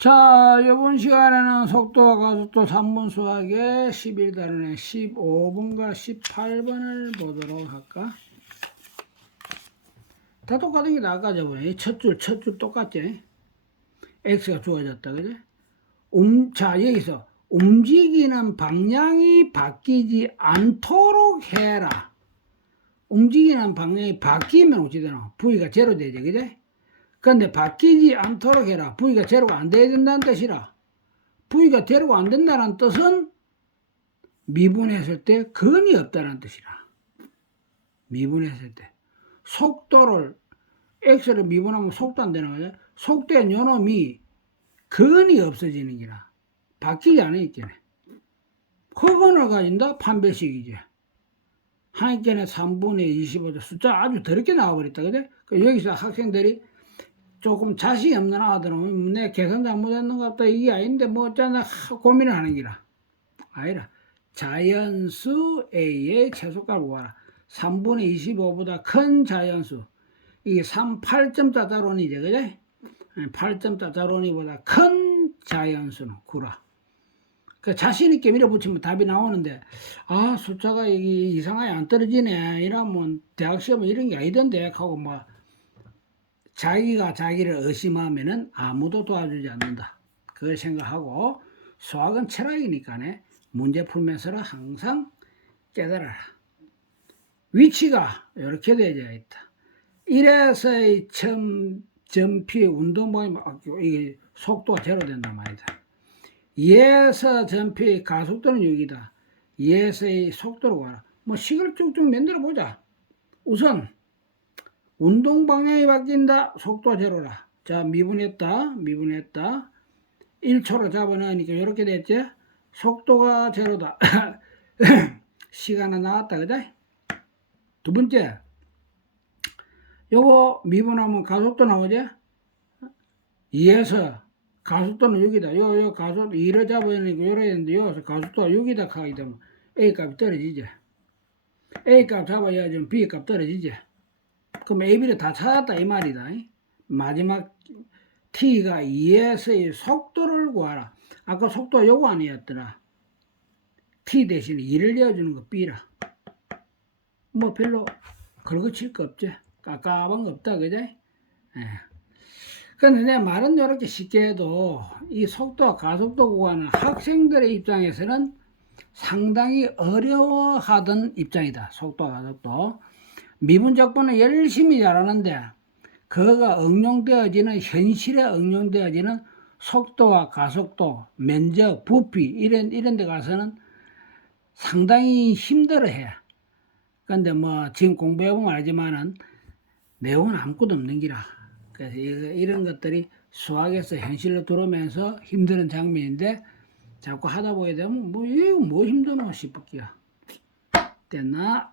자, 이번 시간에는 속도와 가속도 3분 수학의 11단원의 15번과 18번을 보도록 할까? 다 똑같은 게 아까 저번에 첫 줄, 첫 줄 똑같지? X가 주어졌다, 그지? 음, 자, 여기서 움직이는 방향이 바뀌지 않도록 해라. 움직이는 방향이 바뀌면 어찌 되나? V가 제로 되지, 그지? 근데 바뀌지 않도록 해라. V가 제로가 안 돼야 된다는 뜻이라. V가 제로가 안 된다는 뜻은 미분했을 때 근이 없다는 뜻이라. 미분했을 때. 속도를, X를 미분하면 속도 안 되는 거죠. 속도의 요놈이 근이 없어지는 기라. 바뀌지 않으니까. 흑원을 가진다? 판별식이지. 한 견에 3분의 25도 숫자 아주 더럽게 나와버렸다. 그죠? 그 여기서 학생들이 조금 자신이 없는 아들은 내 계산 잘못했는 것 같다. 이게 아닌데 뭐 어쩌나 하- 고민을 하는 기라. 아니라 자연수 A의 최소값을 구하라. 3분의 25보다 큰 자연수. 이게 3, 8점 짜자론이죠 그제? 8점 짜자론이보다 큰 자연수는 구라. 그 자신 있게 밀어붙이면 답이 나오는데 아 숫자가 이게 이상하게 안 떨어지네. 이러면 대학 시험에 이런 게 아니던데. 하고 뭐 자기가 자기를 의심하면은 아무도 도와주지 않는다. 그걸 생각하고 수학은 철학이니까네 문제 풀면서는 항상 깨달아라. 위치가 이렇게 되어 있다. 1에서의 점, 점피 운동방이 이게 속도가 제로 된단 말이다. 2에서 점피 가속도는 6이다. 2에서의 속도로 가라. 뭐 식을 쭉쭉 만들어 보자. 우선 운동 방향이 바뀐다. 속도 제로라. 자, 미분했다. 미분했다. 1초로 잡아넣으니까 이렇게 됐지? 속도가 제로다. 시간은 나왔다. 그죠? 두 번째. 요거 미분하면 가속도 나오지? 2에서 가속도는 6이다. 요, 요 가속도 2를 잡아넣으니까 요래 되는데 여기서 가속도가 6이다 하게 되면 A 값이 떨어지지. A 값 잡아야 지 B 값 떨어지지. 그럼 AB를 다 찾았다 이 말이다. 마지막 T가 2에서의 속도를 구하라. 아까 속도가 요거 아니었더라. T 대신에 2를 내어주는 거 B라. 뭐 별로 걸거칠 거 없지. 깝깝한 거 없다. 그제? 예. 근데 내 말은 이렇게 쉽게 해도 이 속도와 가속도 구하는 학생들의 입장에서는 상당히 어려워하던 입장이다. 속도와 가속도. 미분적분을 열심히 잘하는데 그거가 응용되어지는 현실에 응용되어지는 속도와 가속도, 면적, 부피 이런 이런 데 가서는 상당히 힘들어해. 근데 뭐 지금 공부해 보면 알지만은 내용은 아무것도 없는 기라. 그래서 이- 이런 것들이 수학에서 현실로 들어오면서 힘드는 장면인데 자꾸 하다 보게 되면 뭐 이거 뭐 힘드노 싶을게요. 됐나?